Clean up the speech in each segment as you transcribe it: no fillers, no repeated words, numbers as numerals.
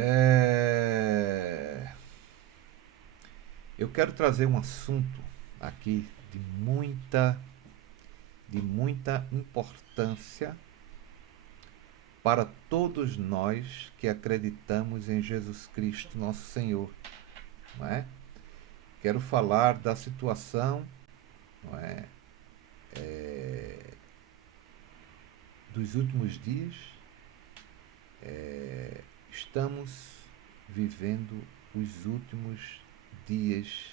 É, Eu quero trazer um assunto aqui de muita importância para todos nós que acreditamos em Jesus Cristo, nosso Senhor, não é? Quero falar da situação, não é, dos últimos dias. Estamos vivendo os últimos dias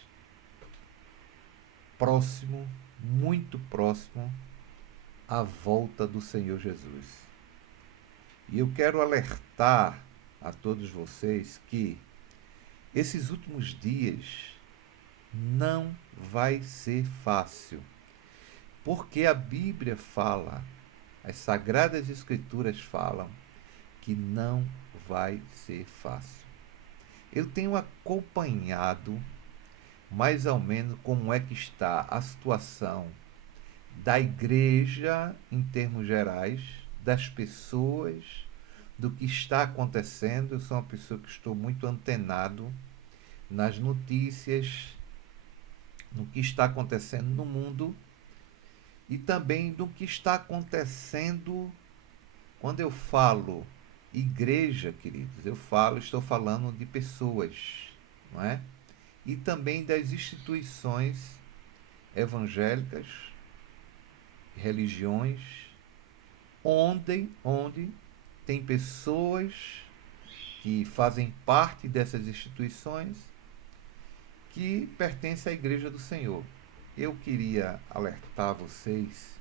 próximo, muito próximo à volta do Senhor Jesus. E eu quero alertar a todos vocês que esses últimos dias não vai ser fácil, porque a Bíblia fala, as Sagradas Escrituras falam que não vai ser fácil. Eu tenho acompanhado mais ou menos como é que está a situação da igreja em termos gerais, das pessoas, do que está acontecendo. Eu sou uma pessoa que estou muito antenado nas notícias, no que está acontecendo no mundo e também do que está acontecendo. Quando eu falo igreja, queridos, estou falando de pessoas, não é? E também das instituições evangélicas, religiões, onde tem pessoas que fazem parte dessas instituições que pertencem à Igreja do Senhor. Eu queria alertar vocês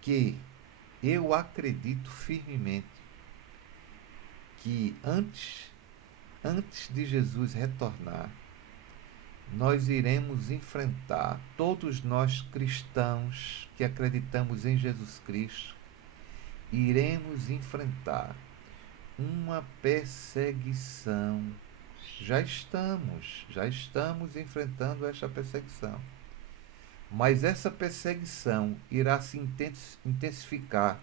que eu acredito firmemente que antes de Jesus retornar, nós iremos enfrentar, todos nós cristãos que acreditamos em Jesus Cristo, iremos enfrentar uma perseguição. Já estamos enfrentando esta perseguição. Mas essa perseguição irá se intensificar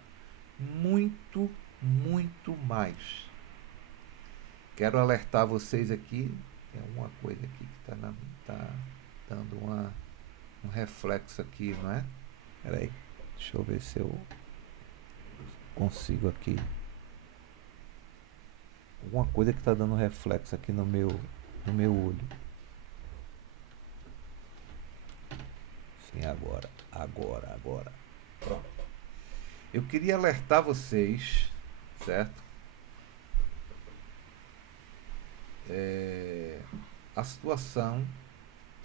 muito, muito mais. Quero alertar vocês aqui, tem alguma coisa aqui que está dando um reflexo aqui, não é? Peraí, deixa eu ver se eu consigo aqui. Alguma coisa que está dando reflexo aqui no meu olho. Sim, agora. Pronto. Eu queria alertar vocês, certo? A situação,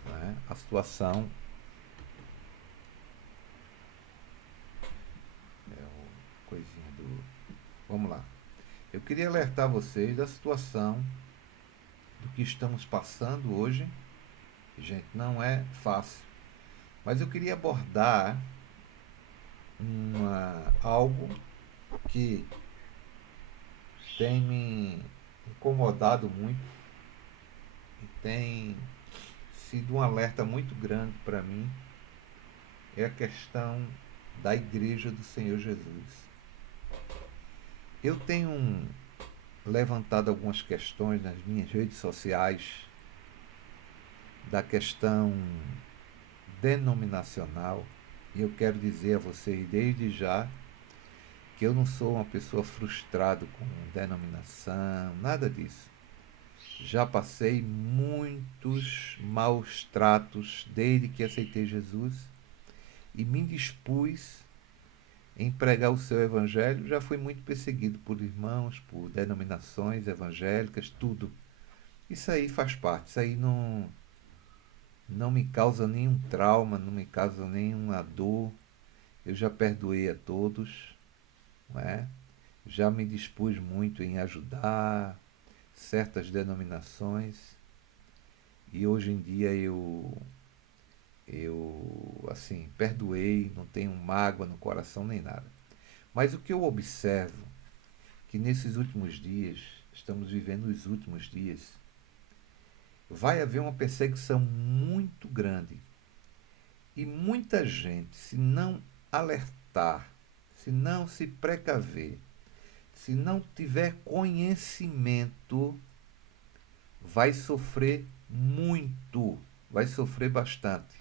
né? A situação é uma coisinha do. Vamos lá. Eu queria alertar vocês da situação do que estamos passando hoje. Gente, não é fácil. Mas eu queria abordar algo que tem me incomodado muito e tem sido um alerta muito grande para mim. É a questão da Igreja do Senhor Jesus. Eu tenho levantado algumas questões nas minhas redes sociais da questão denominacional, e eu quero dizer a vocês desde já que eu não sou uma pessoa frustrada com denominação, nada disso. Já passei muitos maus tratos desde que aceitei Jesus e me dispus em pregar o seu evangelho. Já fui muito perseguido por irmãos, por denominações evangélicas, tudo. Isso aí faz parte, isso aí não me causa nenhum trauma, não me causa nenhuma dor. Eu já perdoei a todos, não é? Já me dispus muito em ajudar certas denominações e hoje em dia eu assim, perdoei, não tenho mágoa no coração nem nada. Mas o que eu observo que nesses últimos dias, estamos vivendo os últimos dias, vai haver uma perseguição muito grande. E muita gente, se não alertar, se não se precaver, se não tiver conhecimento, vai sofrer muito, vai sofrer bastante.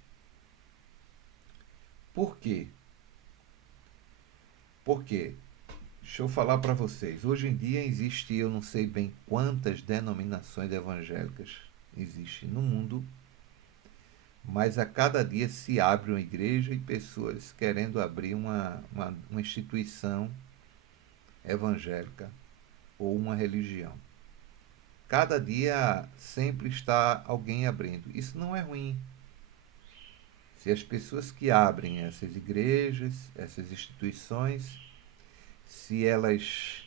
Por quê? Porque, deixa eu falar para vocês, hoje em dia existe, eu não sei bem quantas denominações evangélicas existem no mundo, mas a cada dia se abre uma igreja e pessoas querendo abrir uma instituição evangélica ou uma religião. Cada dia sempre está alguém abrindo. Isso não é ruim. Se as pessoas que abrem essas igrejas, essas instituições, se elas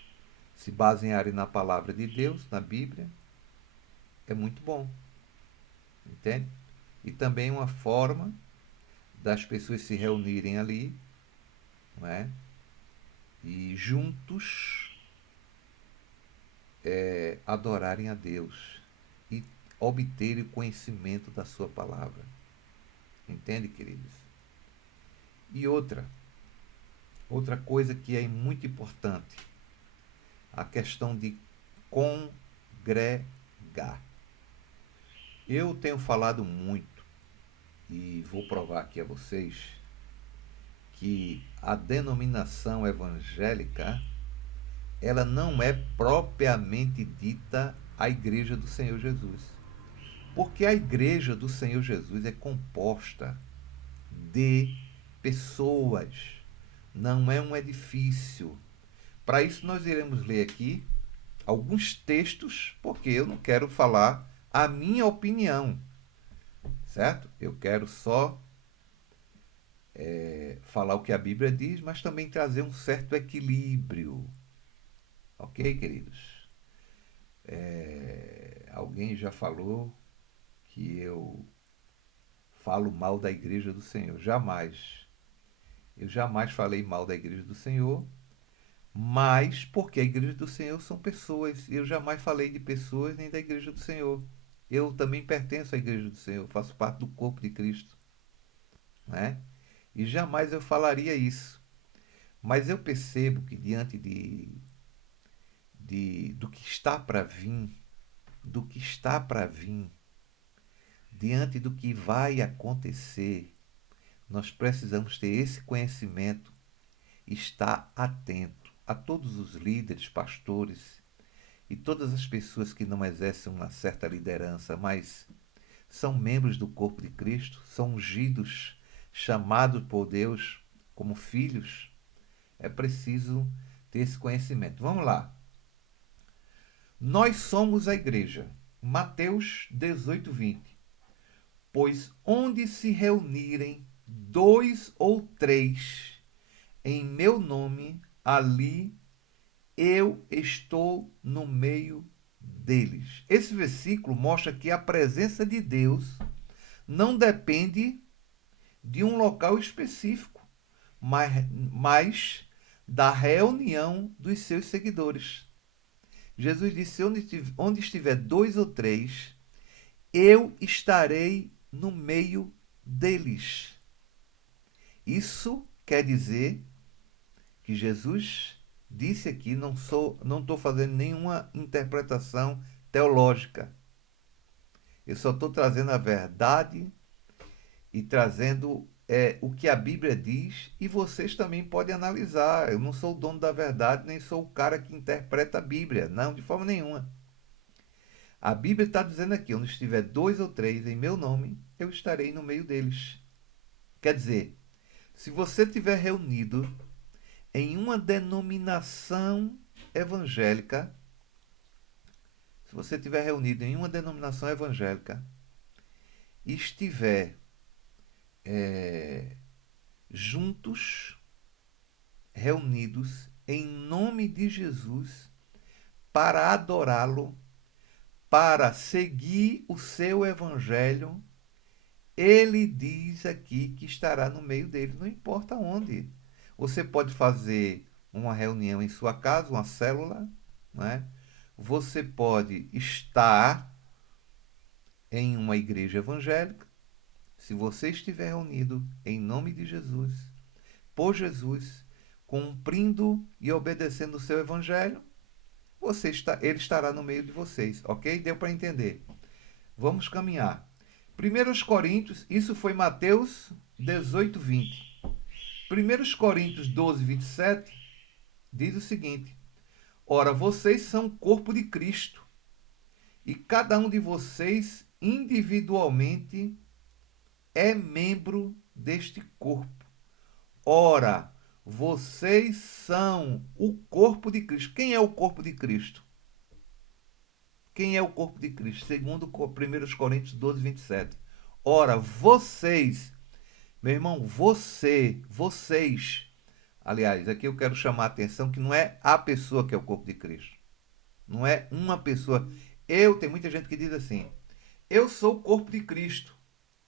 se basearem na palavra de Deus, na Bíblia, é muito bom. Entende? E também uma forma das pessoas se reunirem ali, não é? E juntos adorarem a Deus e obterem o conhecimento da sua palavra. Entende, queridos? E outra coisa que é muito importante, a questão de congregar. Eu tenho falado muito, e vou provar aqui a vocês, que a denominação evangélica, ela não é propriamente dita a Igreja do Senhor Jesus. Porque a Igreja do Senhor Jesus é composta de pessoas, não é um edifício. Para isso nós iremos ler aqui alguns textos, porque eu não quero falar a minha opinião, certo? Eu quero só falar o que a Bíblia diz, mas também trazer um certo equilíbrio. Ok, queridos? Alguém já falou que eu falo mal da Igreja do Senhor. Jamais. Eu jamais falei mal da Igreja do Senhor, mas porque a Igreja do Senhor são pessoas. Eu jamais falei de pessoas nem da Igreja do Senhor. Eu também pertenço à Igreja do Senhor, faço parte do corpo de Cristo, né? E jamais eu falaria isso. Mas eu percebo que diante do que está para vir, do que está para vir, diante do que vai acontecer, nós precisamos ter esse conhecimento, estar atento a todos os líderes, pastores e todas as pessoas que não exercem uma certa liderança, mas são membros do corpo de Cristo, são ungidos, chamados por Deus como filhos. É preciso ter esse conhecimento. Vamos lá. Nós somos a igreja. Mateus 18, 20. Pois onde se reunirem 2 ou 3 em meu nome, ali eu estou no meio deles. Esse versículo mostra que a presença de Deus não depende de um local específico, mas da reunião dos seus seguidores. Jesus disse: onde estiver 2 ou 3, eu estarei no meio deles. Isso quer dizer que Jesus disse aqui, não estou fazendo nenhuma interpretação teológica. Eu só estou trazendo a verdade e trazendo o que a Bíblia diz, e vocês também podem analisar. Eu não sou o dono da verdade, nem sou o cara que interpreta a Bíblia. Não, de forma nenhuma. A Bíblia está dizendo aqui, onde estiver 2 ou 3 em meu nome, eu estarei no meio deles. Quer dizer, se você estiver reunido em uma denominação evangélica, se você estiver reunido em uma denominação evangélica e estiver juntos, reunidos em nome de Jesus, para adorá-lo, para seguir o seu evangelho, ele diz aqui que estará no meio deles, não importa onde. Você pode fazer uma reunião em sua casa, uma célula, né? Você pode estar em uma igreja evangélica. Se você estiver reunido em nome de Jesus, por Jesus, cumprindo e obedecendo o seu evangelho, ele estará no meio de vocês, ok? Deu para entender? Vamos caminhar. 1 Coríntios, isso foi Mateus 18, 20. 1 Coríntios 12, 27, diz o seguinte: ora, vocês são o corpo de Cristo, e cada um de vocês individualmente é membro deste corpo. Ora, vocês são o corpo de Cristo. Quem é o corpo de Cristo? Quem é o corpo de Cristo? Segundo 1 Coríntios 12, 27. Ora, vocês, meu irmão, vocês. Aliás, aqui eu quero chamar a atenção que não é a pessoa que é o corpo de Cristo. Não é uma pessoa. Tem muita gente que diz assim: eu sou o corpo de Cristo.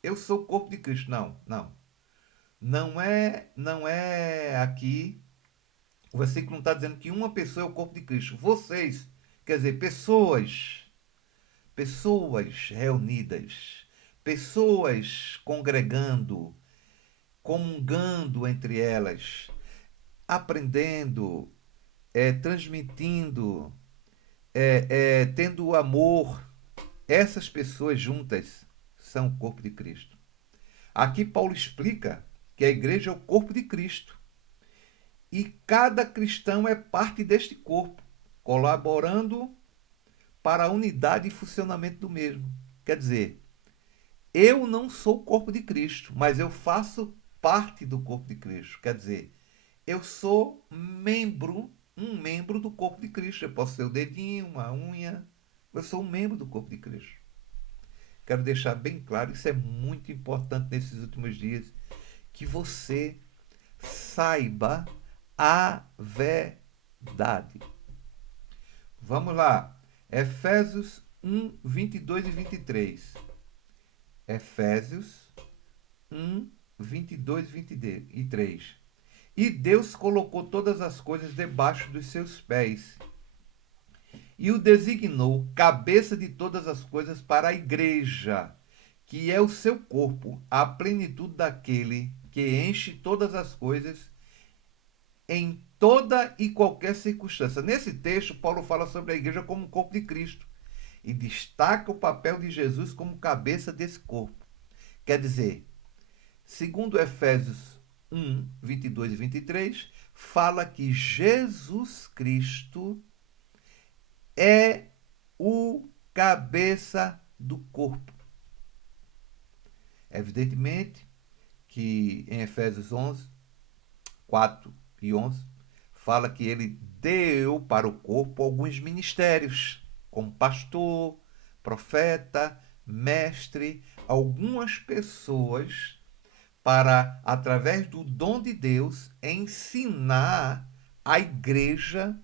Eu sou o corpo de Cristo. Não, não. Não é aqui. O versículo não está dizendo que uma pessoa é o corpo de Cristo. Vocês, quer dizer, pessoas reunidas, pessoas congregando, comungando entre elas, aprendendo, transmitindo, tendo amor. Essas pessoas juntas são o corpo de Cristo. Aqui Paulo explica que a igreja é o corpo de Cristo. E cada cristão é parte deste corpo, colaborando para a unidade e funcionamento do mesmo. Quer dizer, eu não sou o corpo de Cristo, mas eu faço parte do corpo de Cristo. Quer dizer, eu sou um membro do corpo de Cristo. Eu posso ser o dedinho, uma unha. Eu sou um membro do corpo de Cristo. Quero deixar bem claro, isso é muito importante nesses últimos dias, que você saiba a verdade. Vamos lá. Efésios 1, 22 e 23. Efésios 1, 22 e 23. E Deus colocou todas as coisas debaixo dos seus pés e o designou cabeça de todas as coisas para a igreja, que é o seu corpo, a plenitude daquele que enche todas as coisas em toda e qualquer circunstância. Nesse texto, Paulo fala sobre a igreja como o corpo de Cristo e destaca o papel de Jesus como cabeça desse corpo. Quer dizer, segundo Efésios 1, 22 e 23, fala que Jesus Cristo é o cabeça do corpo. Evidentemente que em Efésios 11, 4 e 11, fala que ele deu para o corpo alguns ministérios, como pastor, profeta, mestre, algumas pessoas para, através do dom de Deus, ensinar a igreja,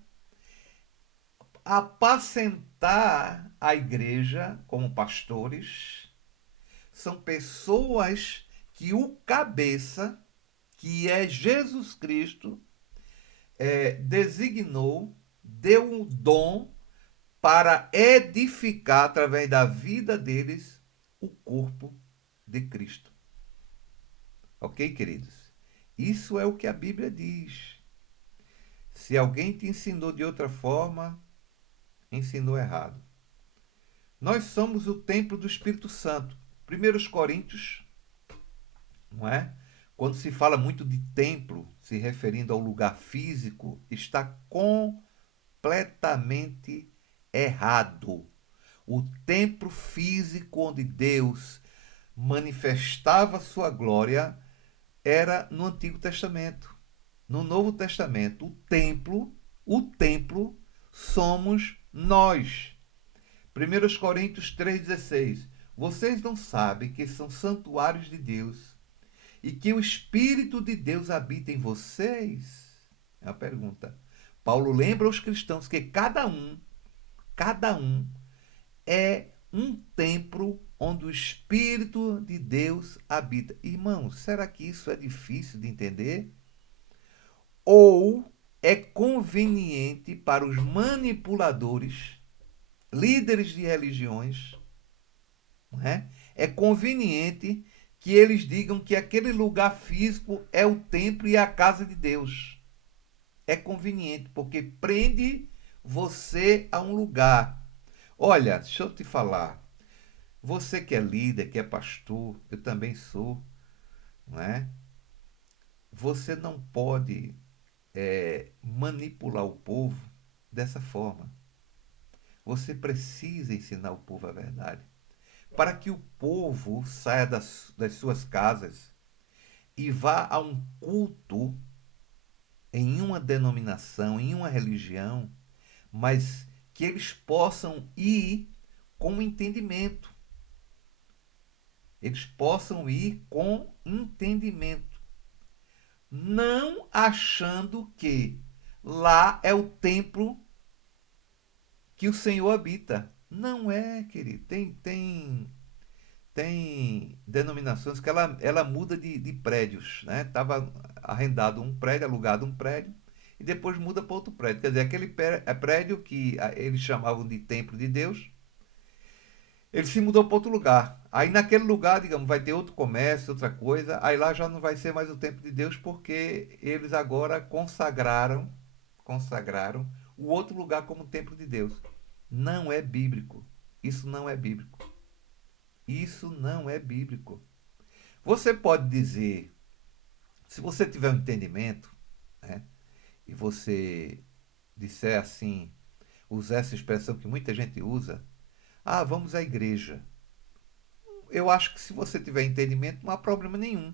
apacentar a igreja como pastores. São pessoas que o cabeça, que é Jesus Cristo, designou, deu um dom para edificar, através da vida deles, o corpo de Cristo. Ok, queridos? Isso é o que a Bíblia diz. Se alguém te ensinou de outra forma, ensinou errado. Nós somos o templo do Espírito Santo. 1 Coríntios, não é? Quando se fala muito de templo, se referindo ao lugar físico, está completamente errado. O templo físico onde Deus manifestava sua glória era no Antigo Testamento. No Novo Testamento, o templo somos nós. 1 Coríntios 3,16. Vocês não sabem que são santuários de Deus e que o Espírito de Deus habita em vocês? É a pergunta. Paulo lembra aos cristãos que cada um é um templo onde o Espírito de Deus habita. Irmãos, será que isso é difícil de entender? Ou é conveniente para os manipuladores, líderes de religiões, não é? É conveniente que eles digam que aquele lugar físico é o templo e a casa de Deus. é conveniente, porque prende você a um lugar. Olha, deixa eu te falar. Você que é líder, que é pastor, eu também sou, não é? Você não pode manipular o povo dessa forma. Você precisa ensinar o povo a verdade. Para que o povo saia das suas casas e vá a um culto em uma denominação, em uma religião, mas que eles possam ir com entendimento. Eles possam ir com entendimento. Não achando que lá é o templo que o Senhor habita. Não é, querido. Tem denominações que ela muda de prédios, né? Estava arrendado um prédio, alugado um prédio, e depois muda para outro prédio. Quer dizer, aquele prédio que eles chamavam de templo de Deus, ele se mudou para outro lugar. Aí naquele lugar, digamos, vai ter outro comércio, outra coisa. Aí lá já não vai ser mais o templo de Deus, porque eles agora consagraram o outro lugar como templo de Deus. Não é bíblico. Isso não é bíblico. Isso não é bíblico. Você pode dizer, se você tiver um entendimento, né, e você disser assim, usar essa expressão que muita gente usa, ah, vamos à igreja. Eu acho que se você tiver entendimento, não há problema nenhum.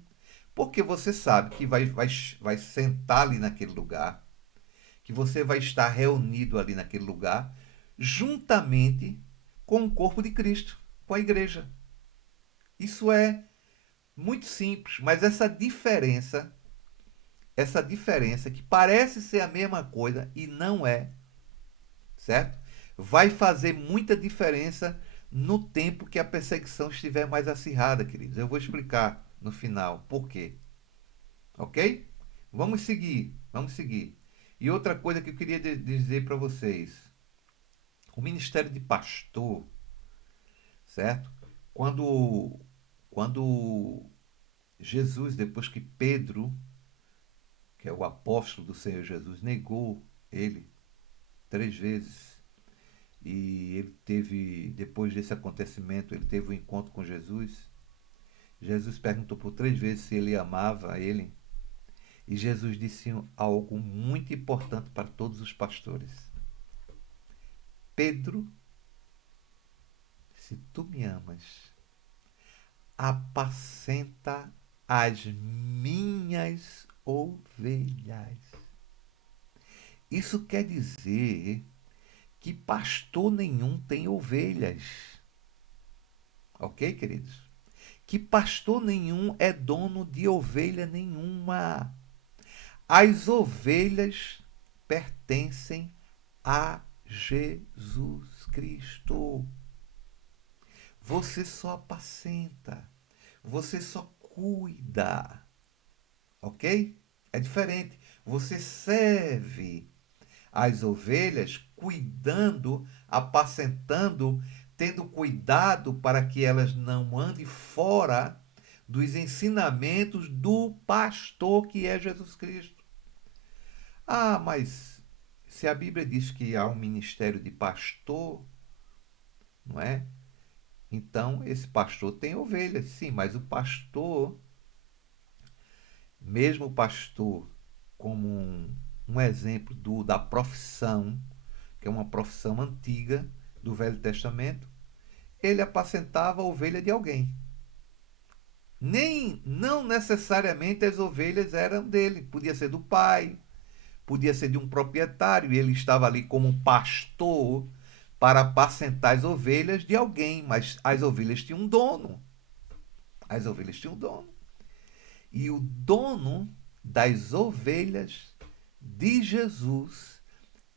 Porque você sabe que vai sentar ali naquele lugar, que você vai estar reunido ali naquele lugar, juntamente com o corpo de Cristo, com a igreja. Isso é muito simples, mas essa diferença que parece ser a mesma coisa e não é, certo? Vai fazer muita diferença no tempo que a perseguição estiver mais acirrada, queridos. Eu vou explicar no final por quê. Ok? Vamos seguir, vamos seguir. E outra coisa que eu queria dizer para vocês: o ministério de pastor, certo? Quando Jesus, depois que Pedro, que é o apóstolo do Senhor Jesus, negou ele 3 vezes, e ele teve, depois desse acontecimento, ele teve um encontro com Jesus. Jesus perguntou por 3 vezes se ele amava ele, e Jesus disse algo muito importante para todos os pastores: Pedro, se tu me amas, apacenta as minhas ovelhas. Isso quer dizer que pastor nenhum tem ovelhas. Ok, queridos? Que pastor nenhum é dono de ovelha nenhuma. As ovelhas pertencem a Jesus Cristo. Você só apacenta, você só cuida, ok? É diferente. Você serve as ovelhas cuidando, apacentando, tendo cuidado para que elas não andem fora dos ensinamentos do pastor que é Jesus Cristo. Ah, mas se a Bíblia diz que há um ministério de pastor, não é? Então esse pastor tem ovelhas, sim, mas o pastor, mesmo o pastor, como um exemplo da profissão, que é uma profissão antiga do Velho Testamento, ele apacentava a ovelha de alguém. Não necessariamente as ovelhas eram dele, podia ser do pai, podia ser de um proprietário, e ele estava ali como um pastor para apacentar as ovelhas de alguém, mas as ovelhas tinham um dono. As ovelhas tinham um dono. E o dono das ovelhas de Jesus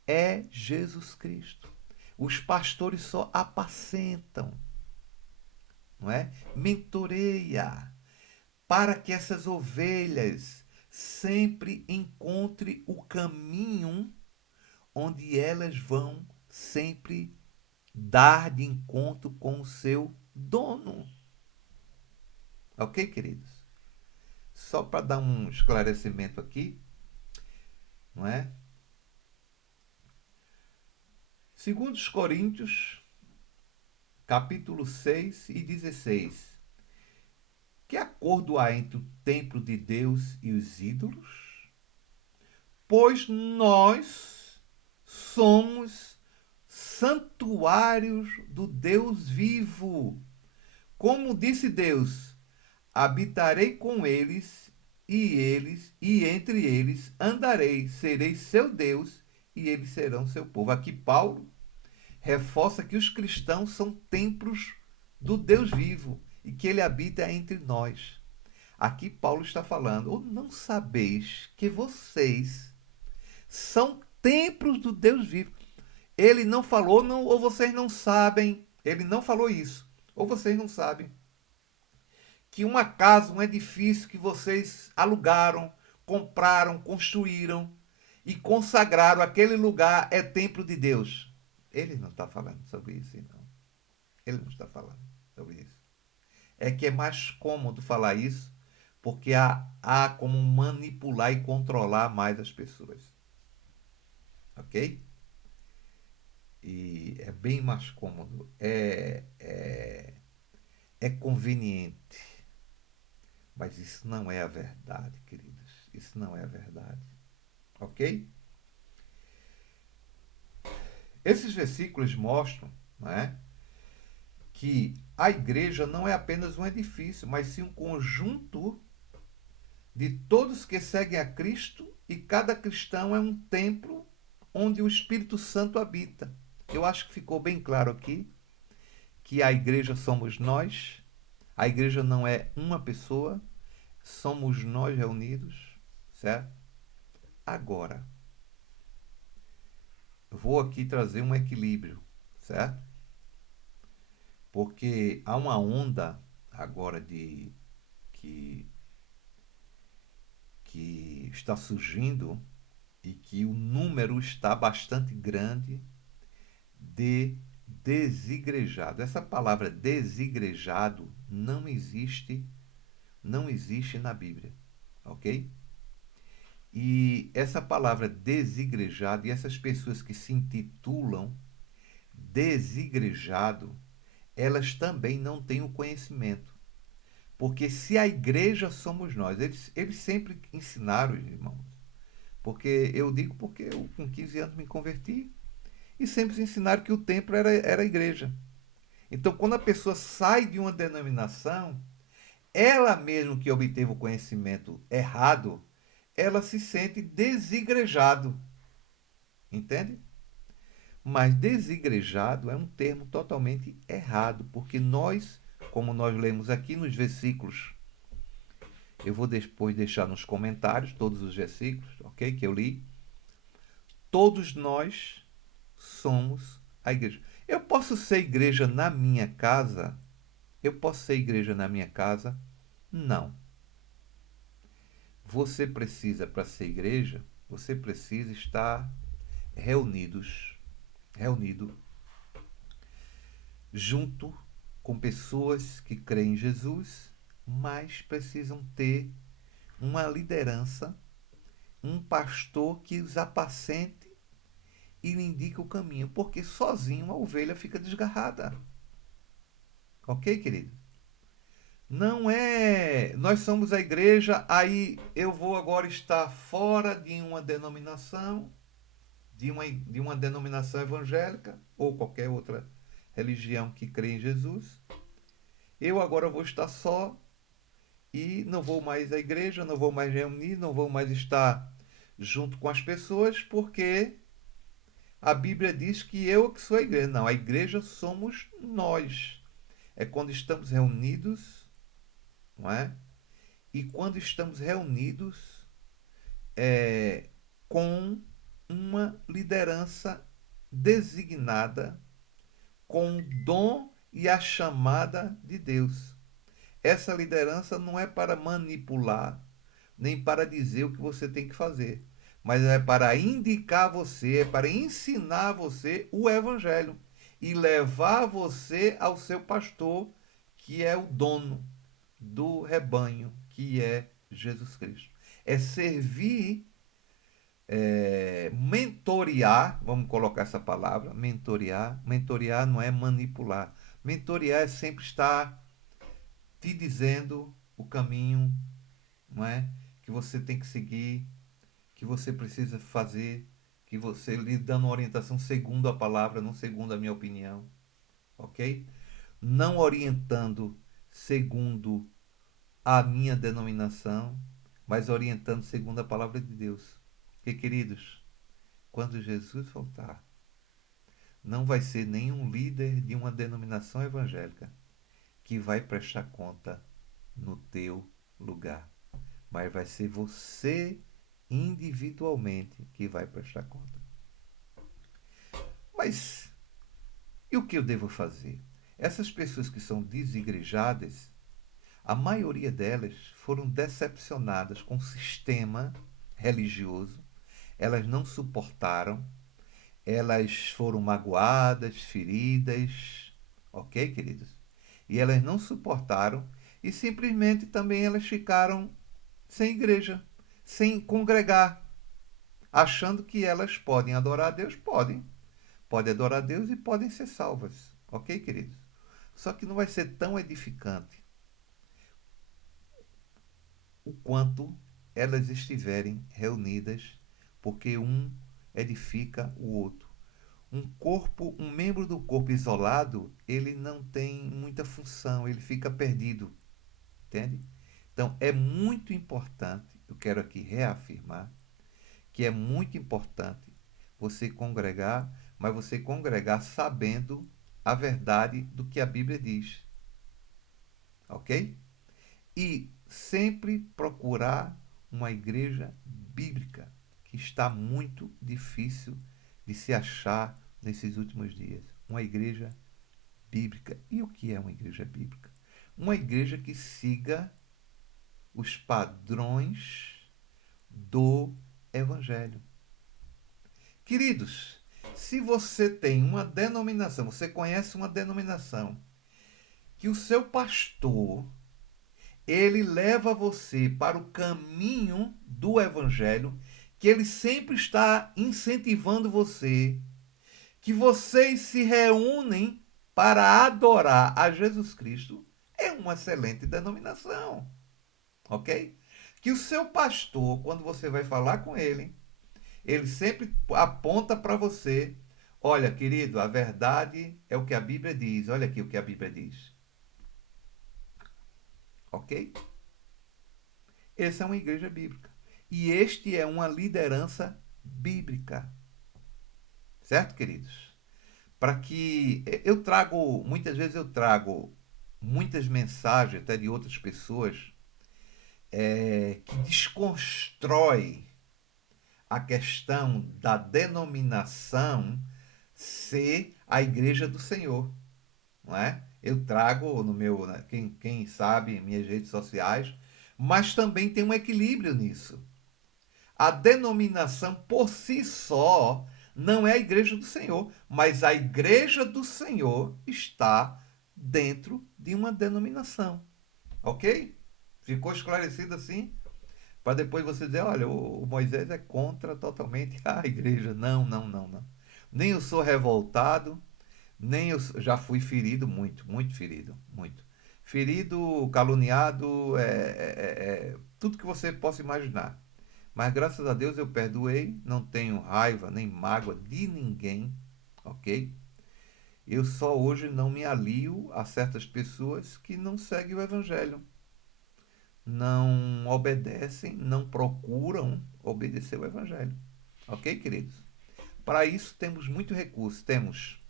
é Jesus Cristo. Os pastores só apacentam, não é? Mentoreia para que essas ovelhas sempre encontrem o caminho onde elas vão sempre dar de encontro com o seu dono. Ok, queridos? Só para dar um esclarecimento aqui, não é? Segundo os Coríntios, capítulo 6 e 16. Que acordo há entre o templo de Deus e os ídolos? Pois nós somos santuários do Deus vivo. Como disse Deus, habitarei com eles e entre eles andarei, serei seu Deus e eles serão seu povo. Aqui Paulo reforça que os cristãos são templos do Deus vivo e que ele habita entre nós. Aqui Paulo está falando, ou não sabeis que vocês são templos do Deus vivo. Ele não falou, não, ou vocês não sabem, ele não falou isso, ou vocês não sabem que uma casa, um edifício que vocês alugaram, compraram, construíram e consagraram aquele lugar é templo de Deus. Ele não está falando sobre isso, não. Ele não está falando sobre isso. É que é mais cômodo falar isso, porque há como manipular e controlar mais as pessoas. Ok? E é bem mais cômodo. É conveniente. Mas isso não é a verdade, queridos. Isso não é a verdade. Ok? Esses versículos mostram, não é, que a igreja não é apenas um edifício, mas sim um conjunto de todos que seguem a Cristo, e cada cristão é um templo onde o Espírito Santo habita. Eu acho que ficou bem claro aqui que a igreja somos nós. A igreja não é uma pessoa, somos nós reunidos, certo? Agora, eu vou aqui trazer um equilíbrio, certo? Porque há uma onda agora que está surgindo e que o número está bastante grande de desigrejado. Essa palavra desigrejado não existe na Bíblia, ok? E essa palavra desigrejado e essas pessoas que se intitulam desigrejado, elas também não têm o conhecimento. Porque se a igreja somos nós, eles sempre ensinaram, irmãos, porque eu digo porque eu com 15 anos me converti e sempre ensinaram que o templo era a igreja. Então, quando a pessoa sai de uma denominação, ela mesmo que obteve o conhecimento errado, ela se sente desigrejado, entende? Mas desigrejado é um termo totalmente errado, porque nós, como nós lemos aqui nos versículos, eu vou depois deixar nos comentários todos os versículos, ok? Que eu li. Todos nós somos a igreja. Eu posso ser igreja na minha casa? Eu posso ser igreja na minha casa? Não. Você precisa, para ser igreja, você precisa estar reunido junto com pessoas que creem em Jesus, mas precisam ter uma liderança, um pastor que os apacente e lhe indique o caminho, porque sozinho a ovelha fica desgarrada. Ok, querido? Não é. Nós somos a igreja, aí eu vou agora estar fora de uma denominação, de uma denominação evangélica ou qualquer outra religião que crê em Jesus. Eu agora vou estar só e não vou mais à igreja, não vou mais reunir, não vou mais estar junto com as pessoas, porque a Bíblia diz que eu que sou a igreja. Não, a igreja somos nós. É quando estamos reunidos, não é? E quando estamos reunidos com uma liderança designada, com o dom e a chamada de Deus. Essa liderança não é para manipular, nem para dizer o que você tem que fazer, mas é para indicar você, é para ensinar você o Evangelho e levar você ao seu pastor, que é o dono do rebanho, que é Jesus Cristo. É servir mentorear, vamos colocar essa palavra, mentorear. Mentorear não é manipular. Mentorear é sempre estar te dizendo o caminho, não é? Que você tem que seguir, que você precisa fazer, que você lhe dando uma orientação segundo a palavra, não segundo a minha opinião, ok? Não orientando segundo a minha denominação, mas orientando segundo a palavra de Deus. Porque, queridos, quando Jesus voltar, não vai ser nenhum líder de uma denominação evangélica que vai prestar conta no teu lugar, mas vai ser você individualmente que vai prestar conta. Mas e o que eu devo fazer? Essas pessoas que são desigrejadas, a maioria delas foram decepcionadas com o sistema religioso, elas não suportaram, elas foram magoadas, feridas, ok, queridos? E elas não suportaram e simplesmente também elas ficaram sem igreja, sem congregar, achando que elas podem adorar a Deus, podem. Podem adorar a Deus e podem ser salvas, ok, queridos? Só que não vai ser tão edificante o quanto elas estiverem reunidas, porque um edifica o outro. Um corpo, um membro do corpo isolado, ele não tem muita função, ele fica perdido, entende? Então é muito importante, eu quero aqui reafirmar, que é muito importante você congregar, mas você congregar sabendo a verdade do que a Bíblia diz, ok? E sempre procurar uma igreja bíblica, que está muito difícil de se achar nesses últimos dias. Uma igreja bíblica. E o que é uma igreja bíblica? Uma igreja que siga os padrões do Evangelho. Queridos, se você tem uma denominação, você conhece uma denominação, que o seu pastor ele leva você para o caminho do Evangelho, que ele sempre está incentivando você, que vocês se reúnem para adorar a Jesus Cristo, é uma excelente denominação, ok? Que o seu pastor, quando você vai falar com ele sempre aponta para você, olha, querido, a verdade é o que a Bíblia diz, olha aqui o que a Bíblia diz, ok? Essa é uma igreja bíblica. E este é uma liderança bíblica. Certo, queridos? Para que muitas vezes eu trago muitas mensagens até de outras pessoas que desconstrói a questão da denominação ser a igreja do Senhor, não é? Eu trago no meu, né, quem sabe, minhas redes sociais, mas também tem um equilíbrio nisso. A denominação por si só não é a igreja do Senhor, mas a igreja do Senhor está dentro de uma denominação. Ok? Ficou esclarecido assim? Para depois você dizer, olha, o Moisés é contra totalmente a igreja. Não, não, não, não. Nem eu sou revoltado, nem eu já fui ferido, muito, muito ferido, muito. Ferido, caluniado, tudo que você possa imaginar. Mas graças a Deus eu perdoei, não tenho raiva nem mágoa de ninguém, ok? Eu só hoje não me alio a certas pessoas que não seguem o Evangelho, não obedecem, não procuram obedecer o Evangelho, ok, queridos? Para isso temos muito recurso, temos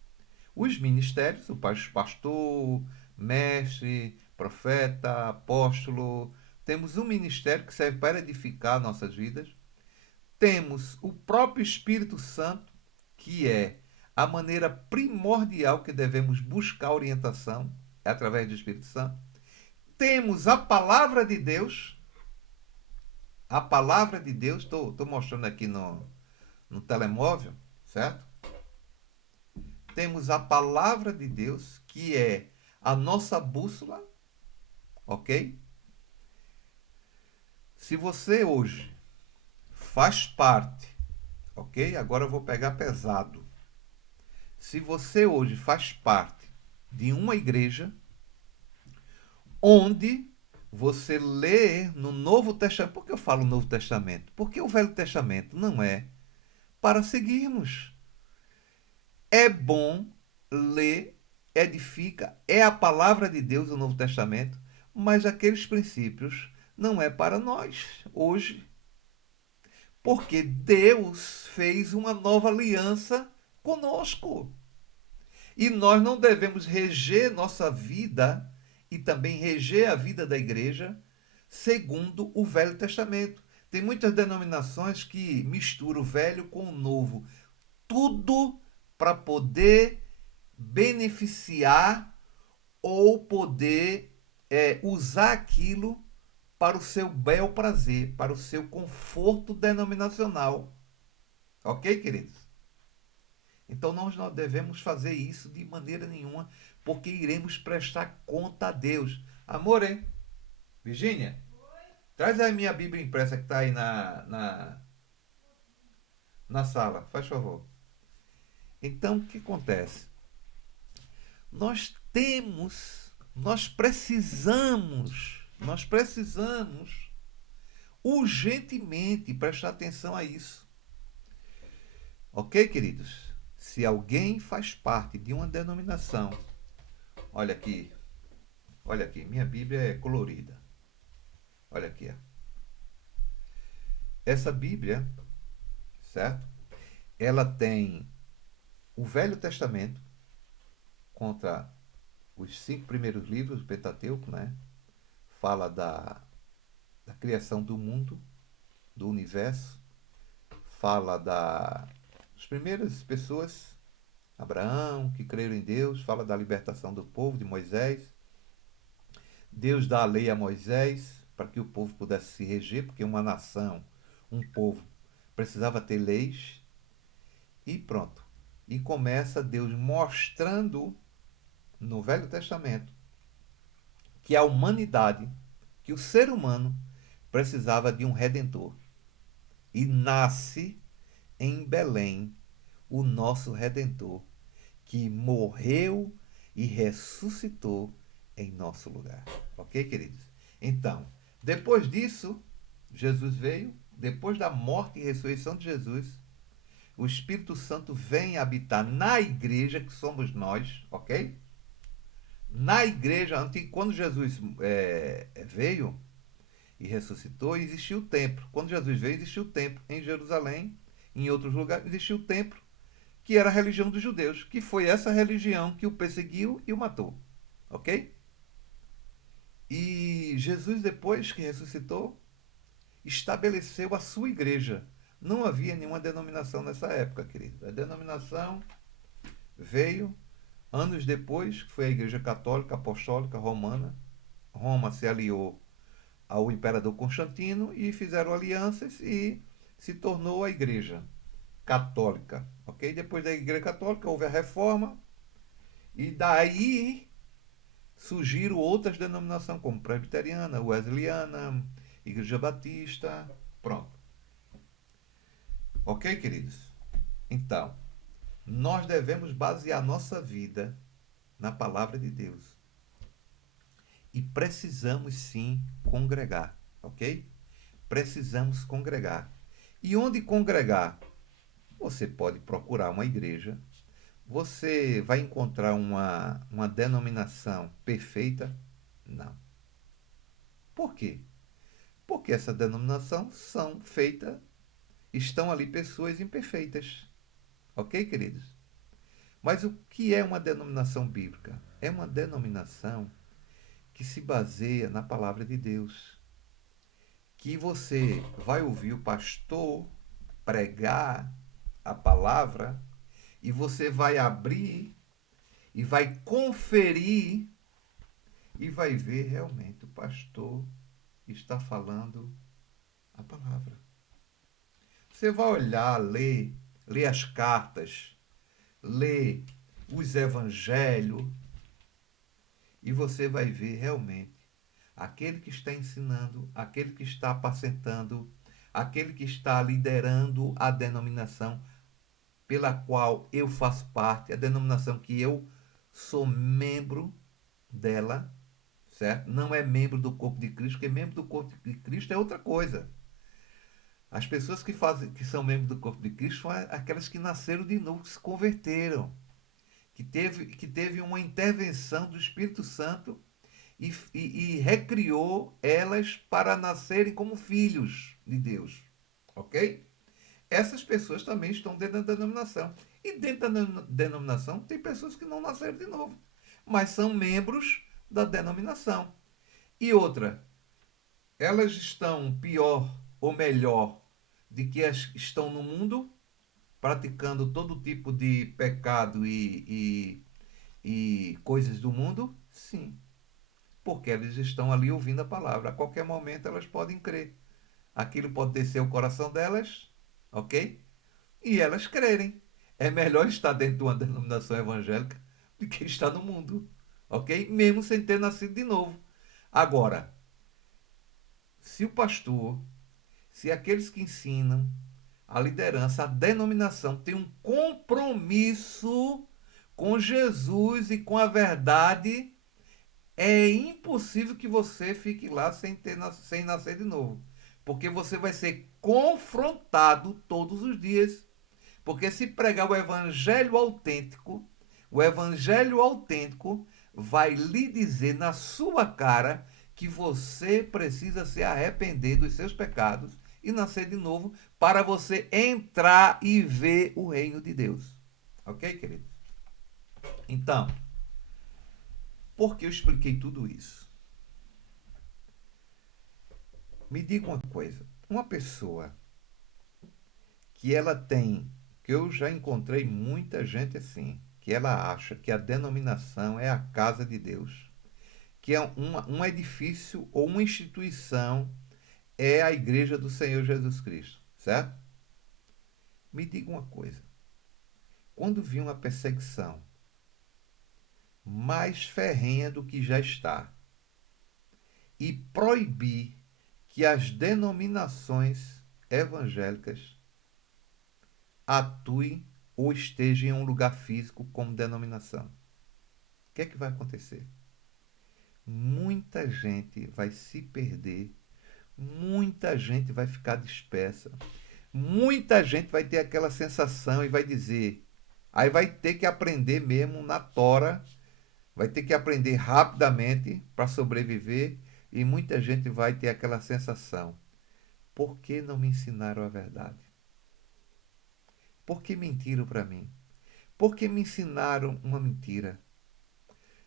os ministérios, o pastor, mestre, profeta, apóstolo, temos um ministério que serve para edificar nossas vidas. Temos o próprio Espírito Santo, que é a maneira primordial que devemos buscar orientação, é através do Espírito Santo. Temos a palavra de Deus, estou mostrando aqui no telemóvel, certo? Temos a palavra de Deus, que é a nossa bússola, ok? Se você hoje faz parte ok? Agora eu vou pegar pesado. Se você hoje faz parte de uma igreja onde você lê no Novo Testamento. Por que eu falo Novo Testamento? Porque o Velho Testamento não é para seguirmos. É bom ler, edifica, é a palavra de Deus o Novo Testamento, mas aqueles princípios não é para nós hoje. Porque Deus fez uma nova aliança conosco. E nós não devemos reger nossa vida e também reger a vida da igreja segundo o Velho Testamento. Tem muitas denominações que misturam o velho com o novo, tudo para poder beneficiar ou poder usar aquilo para o seu bel prazer, para o seu conforto denominacional. Ok, queridos? Então nós não devemos fazer isso de maneira nenhuma, porque iremos prestar conta a Deus. Amor, hein? Virgínia, traz aí minha Bíblia impressa que está aí na sala, faz favor. Então, o que acontece? Nós precisamos urgentemente prestar atenção a isso. Ok, queridos? Se alguém faz parte de uma denominação, olha aqui, minha Bíblia é colorida. Olha aqui, ó. Essa Bíblia, certo? Ela tem o Velho Testamento contra os 5 primeiros livros do Pentateuco, né? Fala da criação do mundo, do universo, fala das primeiras pessoas, Abraão, que creram em Deus, fala da libertação do povo, de Moisés. Deus dá a lei a Moisés para que o povo pudesse se reger, porque uma nação, um povo, precisava ter leis. E pronto. E começa Deus mostrando no Velho Testamento que a humanidade, que o ser humano precisava de um redentor. E nasce em Belém o nosso redentor, que morreu e ressuscitou em nosso lugar. Ok, queridos? Então, depois disso, Jesus veio, depois da morte e ressurreição de Jesus, o Espírito Santo vem habitar na igreja, que somos nós, ok? Na igreja antiga, quando Jesus veio e ressuscitou, existiu o templo. Quando Jesus veio, existiu o templo. Em Jerusalém, em outros lugares, existiu o templo, que era a religião dos judeus, que foi essa religião que o perseguiu e o matou. Ok? E Jesus, depois que ressuscitou, estabeleceu a sua igreja. Não havia nenhuma denominação nessa época, querido. A denominação veio anos depois, que foi a Igreja Católica Apostólica Romana. Roma se aliou ao imperador Constantino e fizeram alianças e se tornou a Igreja Católica. Ok? Depois da Igreja Católica houve a Reforma e daí surgiram outras denominações como Presbiteriana, Wesleyana, Igreja Batista. Pronto. Ok, queridos? Então, nós devemos basear nossa vida na palavra de Deus. E precisamos sim congregar, ok? Precisamos congregar. E onde congregar? Você pode procurar uma igreja, você vai encontrar uma denominação perfeita? Não. Por quê? Porque essa denominação estão ali pessoas imperfeitas. Ok, queridos? Mas o que é uma denominação bíblica? É uma denominação que se baseia na palavra de Deus. Que você vai ouvir o pastor pregar a palavra e você vai abrir e vai conferir e vai ver realmente o pastor está falando a palavra. Você vai olhar, ler as cartas, ler os evangelhos e você vai ver realmente aquele que está ensinando, aquele que está apacentando, aquele que está liderando a denominação pela qual eu faço parte, a denominação que eu sou membro dela, certo? Não é membro do corpo de Cristo, porque membro do corpo de Cristo é outra coisa. As pessoas que são membros do corpo de Cristo são aquelas que nasceram de novo, que se converteram, que teve uma intervenção do Espírito Santo e recriou elas para nascerem como filhos de Deus. Ok? Essas pessoas também estão dentro da denominação. E dentro da denominação tem pessoas que não nasceram de novo, mas são membros da denominação. E outra, elas estão pior ou melhor de que as que estão no mundo, praticando todo tipo de pecado e coisas do mundo? Sim, porque elas estão ali ouvindo a palavra. A qualquer momento elas podem crer. Aquilo pode descer o coração delas, ok? E elas crerem. É melhor estar dentro de uma denominação evangélica do que estar no mundo, ok? Mesmo sem ter nascido de novo. Agora, se o pastor, se aqueles que ensinam, a liderança, a denominação tem um compromisso com Jesus e com a verdade, é impossível que você fique lá sem nascer de novo. Porque você vai ser confrontado todos os dias. Porque se pregar o evangelho autêntico vai lhe dizer na sua cara que você precisa se arrepender dos seus pecados e nascer de novo para você entrar e ver o reino de Deus. Ok, queridos? Então, por que eu expliquei tudo isso? Me diga uma coisa. Uma pessoa que ela tem, que eu já encontrei muita gente assim, que ela acha que a denominação é a casa de Deus, que é um edifício ou uma instituição é a igreja do Senhor Jesus Cristo, certo? Me diga uma coisa. Quando vir uma perseguição mais ferrenha do que já está e proibir que as denominações evangélicas atuem ou estejam em um lugar físico como denominação, o que é que vai acontecer? Muita gente vai se perder, muita gente vai ficar dispersa, muita gente vai ter aquela sensação e vai dizer, aí vai ter que aprender mesmo na tora, vai ter que aprender rapidamente para sobreviver e muita gente vai ter aquela sensação, por que não me ensinaram a verdade? Por que mentiram para mim? Por que me ensinaram uma mentira?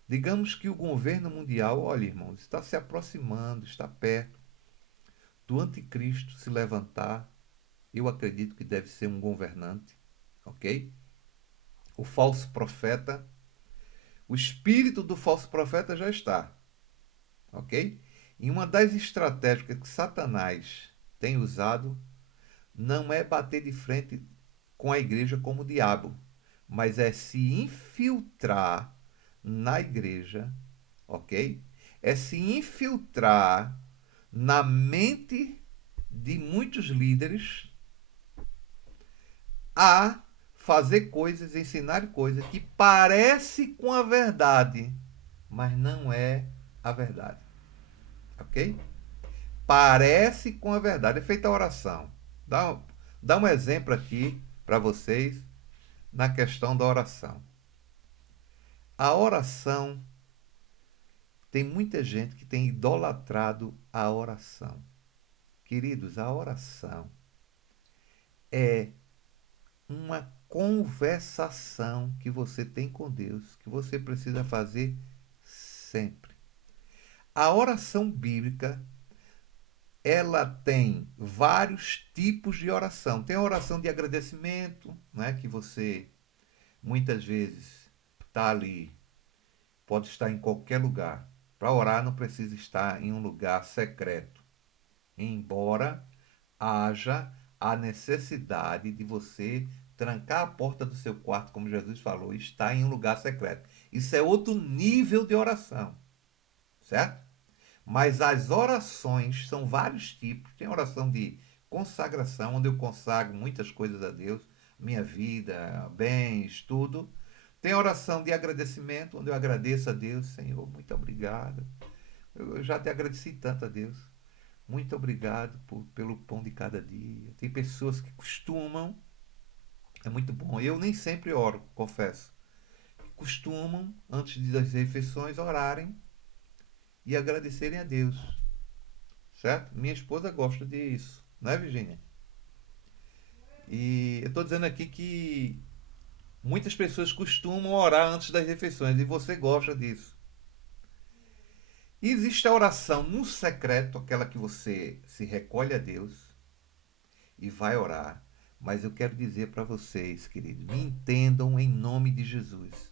Digamos que o governo mundial, olha, irmãos, está se aproximando, está perto do anticristo se levantar. Eu acredito que deve ser um governante, ok? O falso profeta, o espírito do falso profeta já está, ok? E uma das estratégias que Satanás tem usado não é bater de frente com a igreja como o diabo, mas é se infiltrar na igreja, ok? É se infiltrar na mente de muitos líderes a fazer coisas, ensinar coisas que parece com a verdade, mas não é a verdade, ok? Parece com a verdade. É feita a oração. Dá um exemplo aqui para vocês na questão da oração. A oração, tem muita gente que tem idolatrado a oração. Queridos, a oração é uma conversação que você tem com Deus, que você precisa fazer sempre. A oração bíblica, ela tem vários tipos de oração. Tem a oração de agradecimento, né, que você muitas vezes está ali, pode estar em qualquer lugar. Para orar não precisa estar em um lugar secreto, embora haja a necessidade de você trancar a porta do seu quarto, como Jesus falou, e estar em um lugar secreto. Isso é outro nível de oração, certo? Mas as orações são vários tipos. Tem oração de consagração, onde eu consagro muitas coisas a Deus, minha vida, bens, tudo. Tem a oração de agradecimento, onde eu agradeço a Deus, Senhor, muito obrigado. Eu já te agradeci tanto a Deus. Muito obrigado pelo pão de cada dia. Tem pessoas que costumam, é muito bom. Eu nem sempre oro, confesso. Costumam, antes das refeições, orarem e agradecerem a Deus. Certo? Minha esposa gosta disso, não é, Virginia? E eu estou dizendo aqui que muitas pessoas costumam orar antes das refeições e você gosta disso. E existe a oração no secreto, aquela que você se recolhe a Deus e vai orar. Mas eu quero dizer para vocês, queridos, me entendam em nome de Jesus.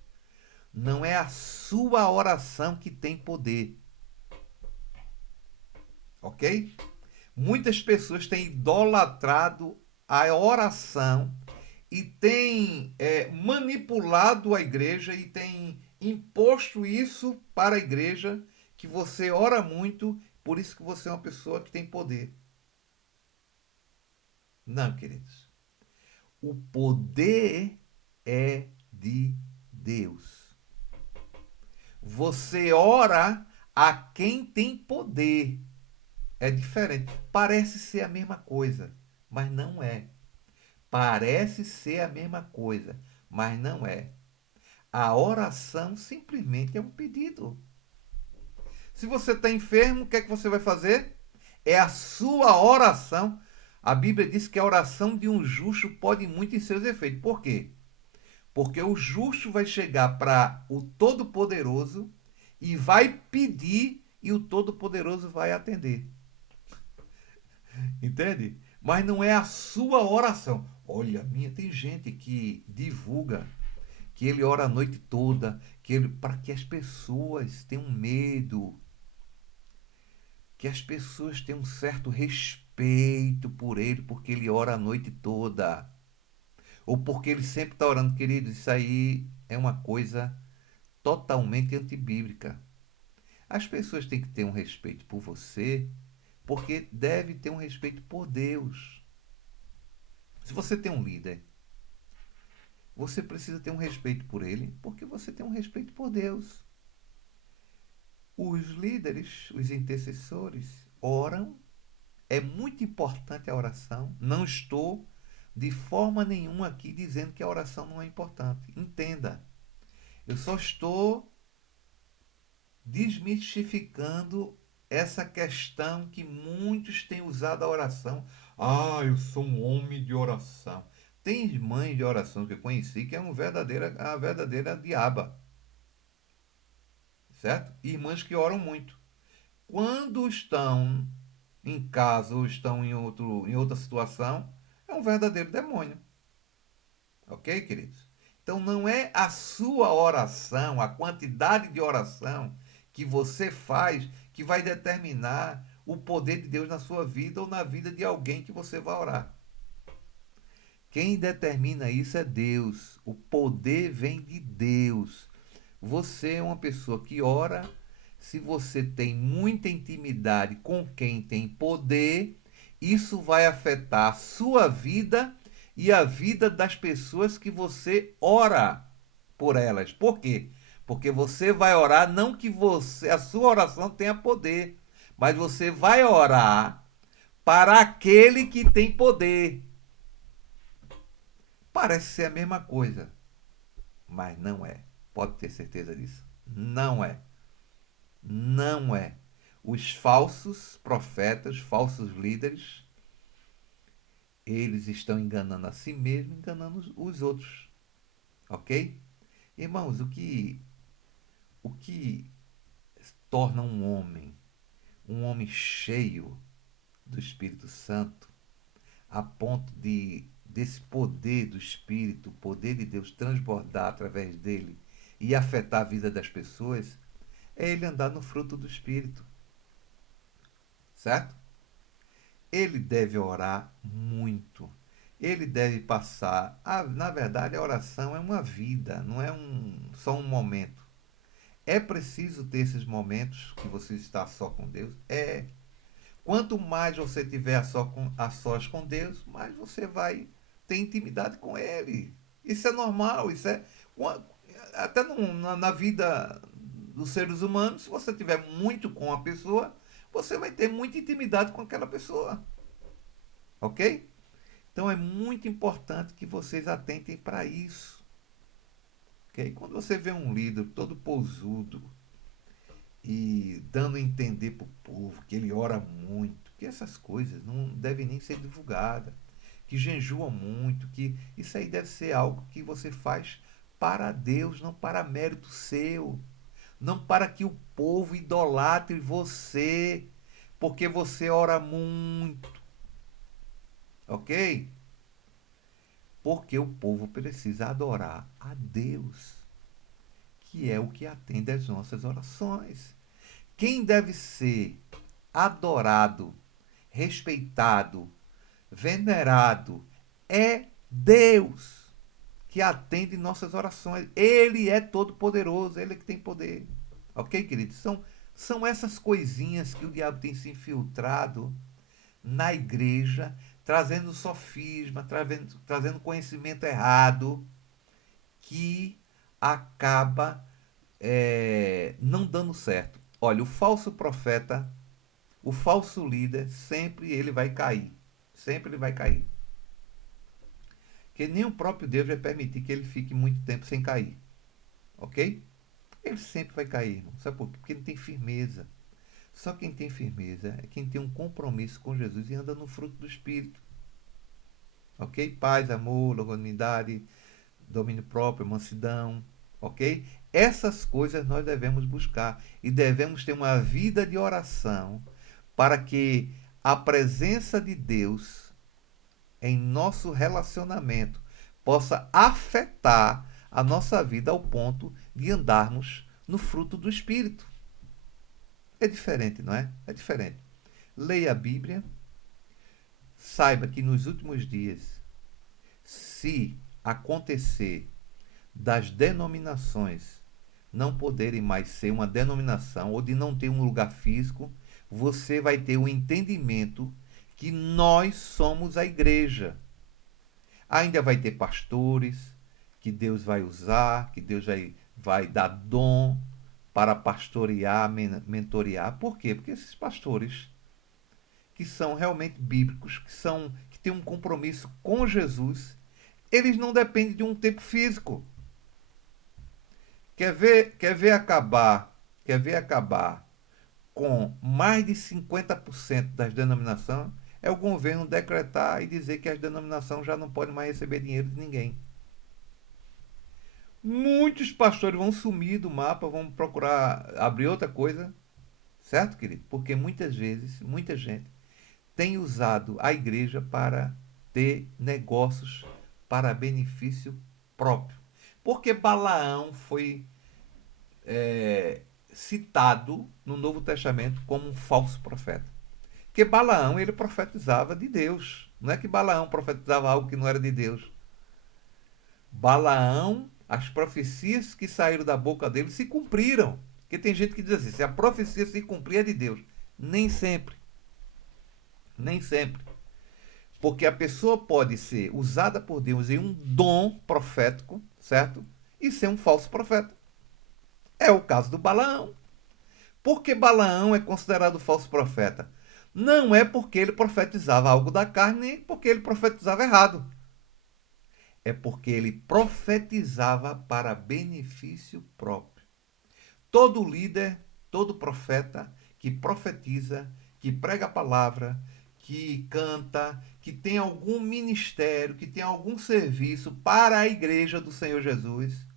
Não é a sua oração que tem poder, ok? Muitas pessoas têm idolatrado a oração e têm manipulado a igreja e têm imposto isso para a igreja, que você ora muito, por isso que você é uma pessoa que tem poder. Não, queridos. O poder é de Deus. Você ora a quem tem poder. É diferente. Parece ser a mesma coisa, mas não é. Parece ser a mesma coisa, mas não é. A oração simplesmente é um pedido. Se você está enfermo, o que é que você vai fazer? É a sua oração. A Bíblia diz que a oração de um justo pode muito em seus efeitos. Por quê? Porque o justo vai chegar para o Todo-Poderoso e vai pedir e o Todo-Poderoso vai atender. Entende? Mas não é a sua oração. Olha, minha, tem gente que divulga que ele ora a noite toda, que ele para que as pessoas tenham medo, que as pessoas tenham um certo respeito por ele, porque ele ora a noite toda, ou porque ele sempre está orando, querido. Isso aí é uma coisa totalmente antibíblica. As pessoas têm que ter um respeito por você, porque deve ter um respeito por Deus. Se você tem um líder, você precisa ter um respeito por ele, porque você tem um respeito por Deus. Os líderes, os intercessores, oram. É muito importante a oração. Não estou de forma nenhuma aqui dizendo que a oração não é importante. Entenda. Eu só estou desmistificando essa questão que muitos têm usado a oração. Ah, eu sou um homem de oração. Tem mães de oração que eu conheci que é a verdadeira diaba, certo? Irmãs que oram muito. Quando estão em casa ou estão em outra situação, é um verdadeiro demônio. Ok, queridos? Então não é a sua oração, a quantidade de oração que você faz que vai determinar o poder de Deus na sua vida ou na vida de alguém que você vai orar. Quem determina isso é Deus. O poder vem de Deus. Você é uma pessoa que ora. Se você tem muita intimidade com quem tem poder, isso vai afetar a sua vida e a vida das pessoas que você ora por elas. Por quê? Porque você vai orar não que a sua oração tenha poder, mas você vai orar para aquele que tem poder. Parece ser a mesma coisa, mas não é. Pode ter certeza disso. Não é. Não é. Os falsos profetas, falsos líderes, eles estão enganando a si mesmos, enganando os outros. Ok? Irmãos, o que torna um homem cheio do Espírito Santo, a ponto desse poder do Espírito, o poder de Deus transbordar através dele e afetar a vida das pessoas, é ele andar no fruto do Espírito. Certo? Ele deve orar muito. Ele deve passar. Na verdade, a oração é uma vida, não é só um momento. É preciso ter esses momentos que você está só com Deus? É. Quanto mais você tiver a sós com Deus, mais você vai ter intimidade com Ele. Isso é normal, isso é. Até na vida dos seres humanos, se você tiver muito com a pessoa, você vai ter muita intimidade com aquela pessoa. Ok? Então é muito importante que vocês atentem para isso. Ok? Quando você vê um líder todo pousudo e dando a entender para o povo que ele ora muito, que essas coisas não devem nem ser divulgadas, que jejua muito, que isso aí deve ser algo que você faz para Deus, não para mérito seu, não para que o povo idolatre você, porque você ora muito, ok? Porque o povo precisa adorar a Deus, que é o que atende às nossas orações. Quem deve ser adorado, respeitado, venerado é Deus, que atende nossas orações. Ele é todo poderoso, ele é que tem poder. Ok, queridos? São essas coisinhas que o diabo tem se infiltrado na igreja, trazendo sofisma, trazendo conhecimento errado, que acaba não dando certo. Olha, o falso profeta, o falso líder, sempre ele vai cair. Sempre ele vai cair. Porque nem o próprio Deus vai permitir que ele fique muito tempo sem cair. Ok? Ele sempre vai cair, irmão. Sabe por quê? Porque ele tem firmeza. Só quem tem firmeza é quem tem um compromisso com Jesus e anda no fruto do Espírito. Ok? Paz, amor, longanimidade, domínio próprio, mansidão. Ok? Essas coisas nós devemos buscar. E devemos ter uma vida de oração para que a presença de Deus em nosso relacionamento possa afetar a nossa vida ao ponto de andarmos no fruto do Espírito. É diferente, não é? É diferente. Leia a Bíblia, saiba que nos últimos dias, se acontecer das denominações não poderem mais ser uma denominação ou de não ter um lugar físico, você vai ter o entendimento que nós somos a igreja. Ainda vai ter pastores que Deus vai usar, que Deus vai dar dom para pastorear, mentorear. Por quê? Porque esses pastores que são realmente bíblicos, que têm um compromisso com Jesus, eles não dependem de um tempo físico. Quer ver acabar com mais de 50% das denominações? É o governo decretar e dizer que as denominações já não podem mais receber dinheiro de ninguém. Muitos pastores vão sumir do mapa, vão procurar abrir outra coisa, certo, querido? Porque muitas vezes, muita gente tem usado a igreja para ter negócios para benefício próprio. Porque Balaão foi citado no Novo Testamento como um falso profeta. Porque Balaão ele profetizava de Deus. Não é que Balaão profetizava algo que não era de Deus. Balaão, as profecias que saíram da boca dele se cumpriram. Porque tem gente que diz assim, se a profecia se cumprir é de Deus. Nem sempre. Nem sempre. Porque a pessoa pode ser usada por Deus em um dom profético, certo? E ser um falso profeta. É o caso do Balaão. Por que Balaão é considerado falso profeta? Não é porque ele profetizava algo da carne, nem porque ele profetizava errado. É porque ele profetizava para benefício próprio. Todo líder, todo profeta que profetiza, que prega a palavra, que canta, que tem algum ministério, que tem algum serviço para a igreja do Senhor Jesus,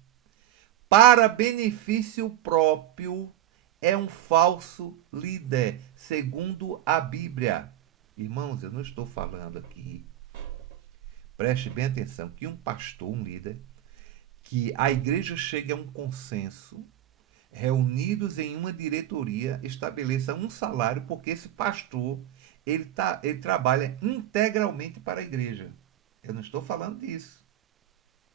para benefício próprio, é um falso líder, segundo a Bíblia. Irmãos, eu não estou falando aqui, preste bem atenção, que um pastor, um líder, que a igreja chegue a um consenso, reunidos em uma diretoria, estabeleça um salário, porque esse pastor ele trabalha integralmente para a igreja. Eu não estou falando disso.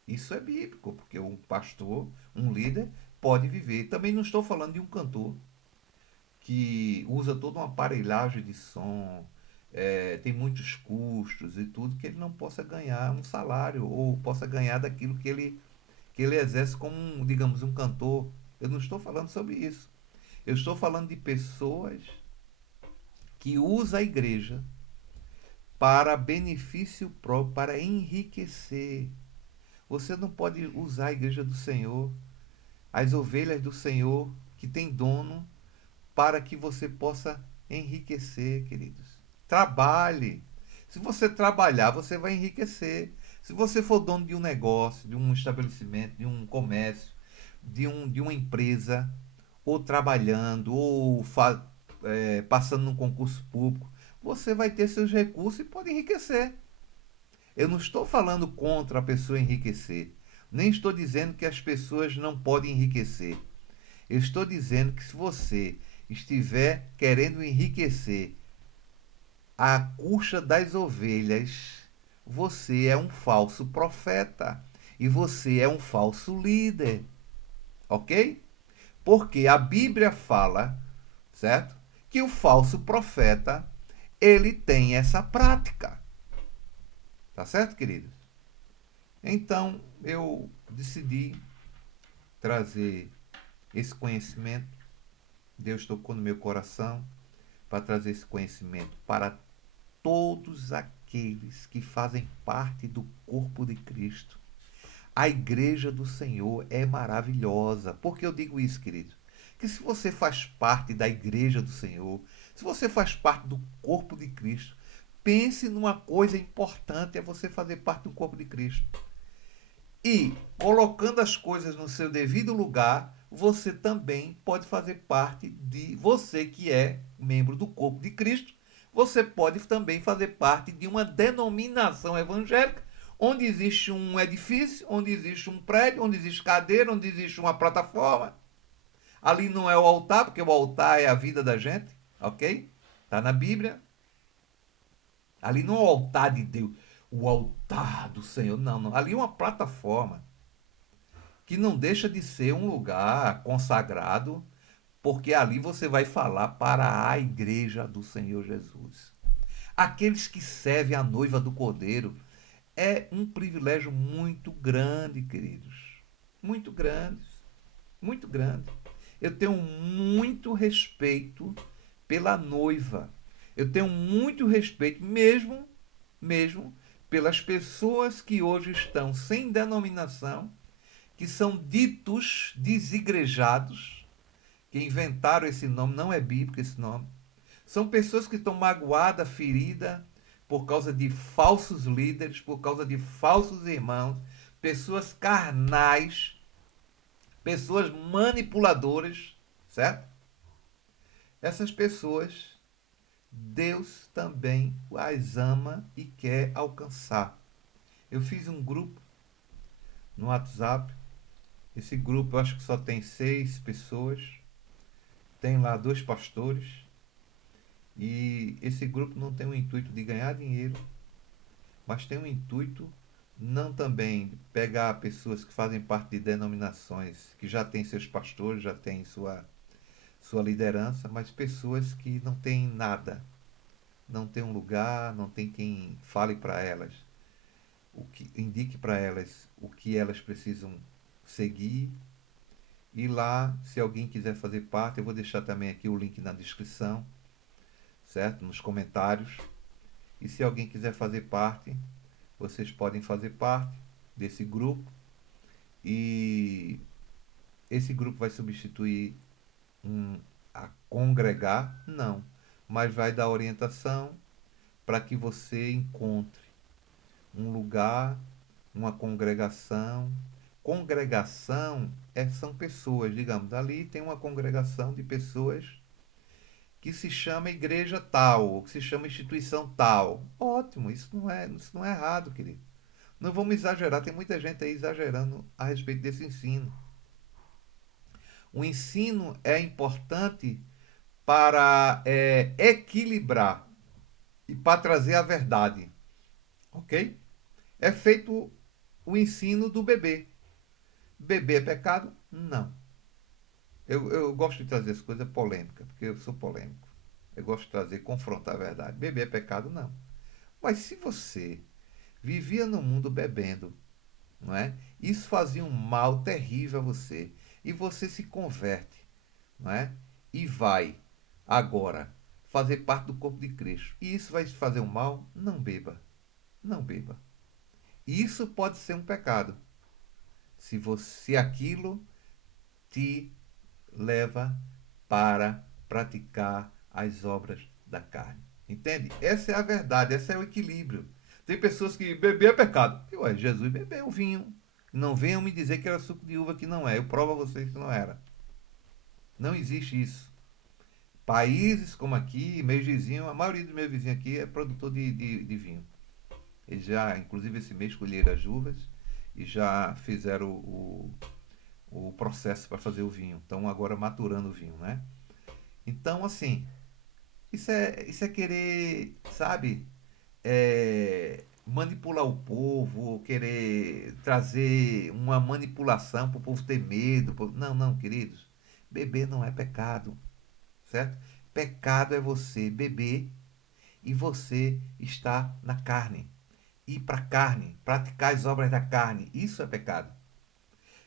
Isso é bíblico, porque um pastor, um líder, pode viver. Também não estou falando de um cantor que usa toda uma aparelhagem de som, tem muitos custos e tudo, que ele não possa ganhar um salário ou possa ganhar daquilo que ele exerce como, digamos, um cantor. Eu não estou falando sobre isso. Eu estou falando de pessoas que usam a igreja para benefício próprio, para enriquecer. Você não pode usar a igreja do Senhor, as ovelhas do Senhor que tem dono, para que você possa enriquecer, queridos. Trabalhe. Se você trabalhar, você vai enriquecer. Se você for dono de um negócio, de um estabelecimento, de um comércio, de uma empresa, ou trabalhando, ou passando num concurso público, você vai ter seus recursos e pode enriquecer. Eu não estou falando contra a pessoa enriquecer. Nem estou dizendo que as pessoas não podem enriquecer. Eu estou dizendo que se você estiver querendo enriquecer à custa das ovelhas, você é um falso profeta e você é um falso líder, ok? Porque a Bíblia fala, certo? Que o falso profeta, ele tem essa prática. Tá certo, queridos? Então, eu decidi trazer esse conhecimento. Deus tocou no meu coração para trazer esse conhecimento para todos aqueles que fazem parte do corpo de Cristo. A igreja do Senhor é maravilhosa. Por que eu digo isso, querido? Que se você faz parte da igreja do Senhor, se você faz parte do corpo de Cristo, pense numa coisa importante, é você fazer parte do corpo de Cristo. E, colocando as coisas no seu devido lugar, você também pode fazer parte de você que é membro do corpo de Cristo. Você pode também fazer parte de uma denominação evangélica, onde existe um edifício, onde existe um prédio, onde existe cadeira, onde existe uma plataforma. Ali não é o altar, porque o altar é a vida da gente, ok? Está na Bíblia. Ali não é o altar de Deus, o altar do Senhor. Não, não. Ali é uma plataforma que não deixa de ser um lugar consagrado, porque ali você vai falar para a igreja do Senhor Jesus. Aqueles que servem a noiva do Cordeiro é um privilégio muito grande, queridos. Muito grande, muito grande. Eu tenho muito respeito pela noiva. Eu tenho muito respeito mesmo pelas pessoas que hoje estão sem denominação, que são ditos desigrejados, que inventaram esse nome, não é bíblico esse nome. São pessoas que estão magoadas, feridas, por causa de falsos líderes, por causa de falsos irmãos, pessoas carnais, pessoas manipuladoras, certo? Essas pessoas, Deus também as ama e quer alcançar. Eu fiz um grupo no WhatsApp. Esse grupo eu acho que só tem 6 pessoas. Tem lá 2 pastores. E esse grupo não tem o intuito de ganhar dinheiro, mas tem o intuito não também pegar pessoas que fazem parte de denominações que já têm seus pastores, já têm sua liderança, mas pessoas que não têm nada, não tem um lugar, não tem quem fale para elas, o que indique para elas o que elas precisam seguir. E lá, se alguém quiser fazer parte, eu vou deixar também aqui o link na descrição, certo? Nos comentários. E se alguém quiser fazer parte, vocês podem fazer parte desse grupo. E esse grupo vai substituir a congregar? Não. Mas vai dar orientação para que você encontre um lugar, uma congregação. Congregação são pessoas, digamos, ali tem uma congregação de pessoas que se chama igreja tal, ou que se chama instituição tal. Ótimo, isso não é errado, querido. Não vamos exagerar, tem muita gente aí exagerando a respeito desse ensino. O ensino é importante para equilibrar e para trazer a verdade, ok? É feito o ensino do bebê. Beber é pecado? Não. Eu gosto de trazer as coisas polêmicas, porque eu sou polêmico. Eu gosto de trazer, confrontar a verdade. Beber é pecado? Não. Mas se você vivia no mundo bebendo, não é? Isso fazia um mal terrível a você. E você se converte, não é? E vai agora fazer parte do corpo de Cristo. E isso vai te fazer um mal? Não beba. Não beba. Isso pode ser um pecado. Se aquilo te leva para praticar as obras da carne. Entende? Essa é a verdade, esse é o equilíbrio. Tem pessoas que beber é pecado. E, ué, Jesus bebeu vinho. Não venham me dizer que era suco de uva, que não é. Eu provo a vocês que não era. Não existe isso. Países como aqui, meus vizinhos, a maioria dos meus vizinhos aqui é produtor de vinho. Eles já, inclusive esse mês, colheram as uvas e já fizeram o processo para fazer o vinho. Estão agora maturando o vinho, né? Então, assim, isso é querer, sabe, manipular o povo, querer trazer uma manipulação para o povo ter medo. Não, não, queridos. Beber não é pecado, certo? Pecado é você beber e você estar na carne. Ir para a carne, praticar as obras da carne. Isso é pecado.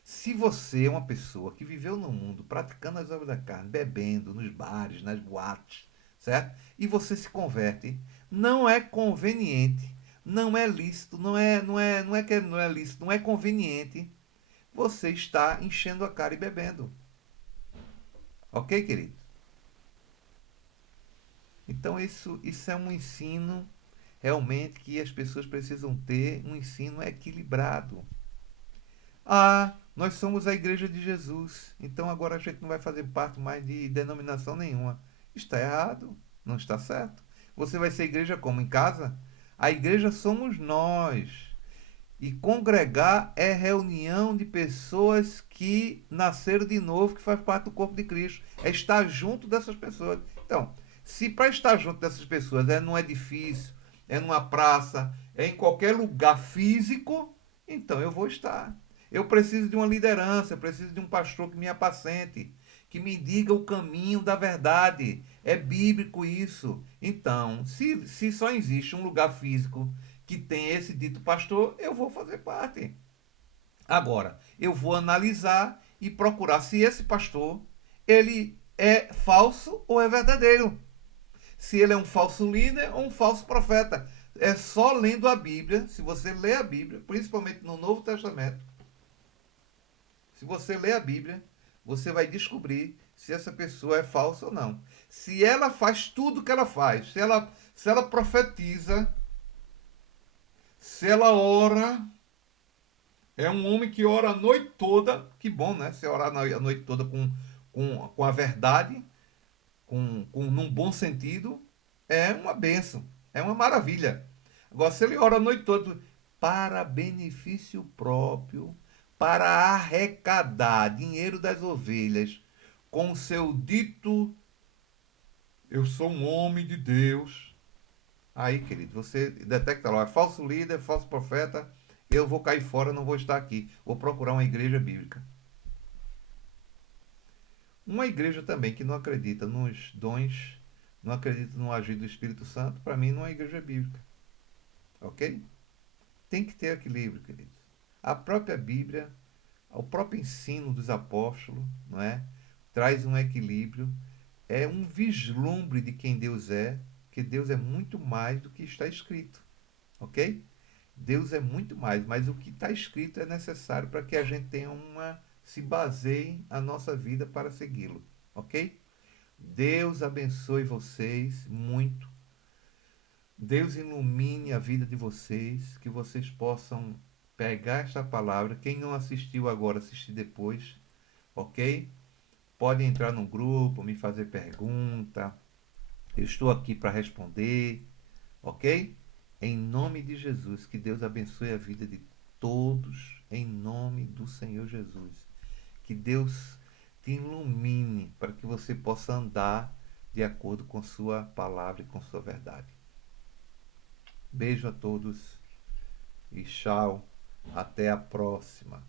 Se você é uma pessoa que viveu no mundo praticando as obras da carne, bebendo nos bares, nas boates, certo? E você se converte, não é conveniente, não é lícito, não é que não é lícito, não é conveniente você estar enchendo a cara e bebendo. Ok, querido? Então isso é um ensino realmente que as pessoas precisam ter, um ensino equilibrado. Ah, nós somos a Igreja de Jesus, então agora a gente não vai fazer parte mais de denominação nenhuma. Está errado, não está certo. Você vai ser igreja como? Em casa? A igreja somos nós. E congregar é reunião de pessoas que nasceram de novo, que faz parte do corpo de Cristo. É estar junto dessas pessoas. Então, se para estar junto dessas pessoas é num edifício, é numa praça, é em qualquer lugar físico, então eu vou estar. Eu preciso de uma liderança, eu preciso de um pastor que me apacente, que me diga o caminho da verdade. É bíblico isso. Então, se só existe um lugar físico que tem esse dito pastor, eu vou fazer parte. Agora, eu vou analisar e procurar se esse pastor ele é falso ou é verdadeiro. Se ele é um falso líder ou um falso profeta. É só lendo a Bíblia, se você lê a Bíblia, principalmente no Novo Testamento, se você lê a Bíblia, você vai descobrir se essa pessoa é falsa ou não. Se ela faz tudo o que ela faz, se ela profetiza, se ela ora, é um homem que ora a noite toda. Que bom, né? Se orar a noite toda com a verdade, num bom sentido, é uma bênção. É uma maravilha. Agora, se ele ora a noite toda para benefício próprio, para arrecadar dinheiro das ovelhas, com o seu dito, eu sou um homem de Deus. Aí, querido, você detecta lá, é falso líder, falso profeta, eu vou cair fora, não vou estar aqui. Vou procurar uma igreja bíblica. Uma igreja também que não acredita nos dons, não acredita no agir do Espírito Santo, para mim não é igreja bíblica. Ok? Tem que ter equilíbrio, queridos. A própria Bíblia, o próprio ensino dos apóstolos, não é? Traz um equilíbrio, é um vislumbre de quem Deus é, que Deus é muito mais do que está escrito. Ok? Deus é muito mais, mas o que está escrito é necessário para que a gente tenha se baseie a nossa vida para segui-lo, ok? Deus abençoe vocês muito. Deus ilumine a vida de vocês, que vocês possam pegar esta palavra. Quem não assistiu agora, assistir depois, ok? Pode entrar no grupo, me fazer pergunta. Eu estou aqui para responder, ok? Em nome de Jesus, que Deus abençoe a vida de todos, em nome do Senhor Jesus. Que Deus te ilumine para que você possa andar de acordo com sua palavra e com sua verdade. Beijo a todos e tchau. Até a próxima.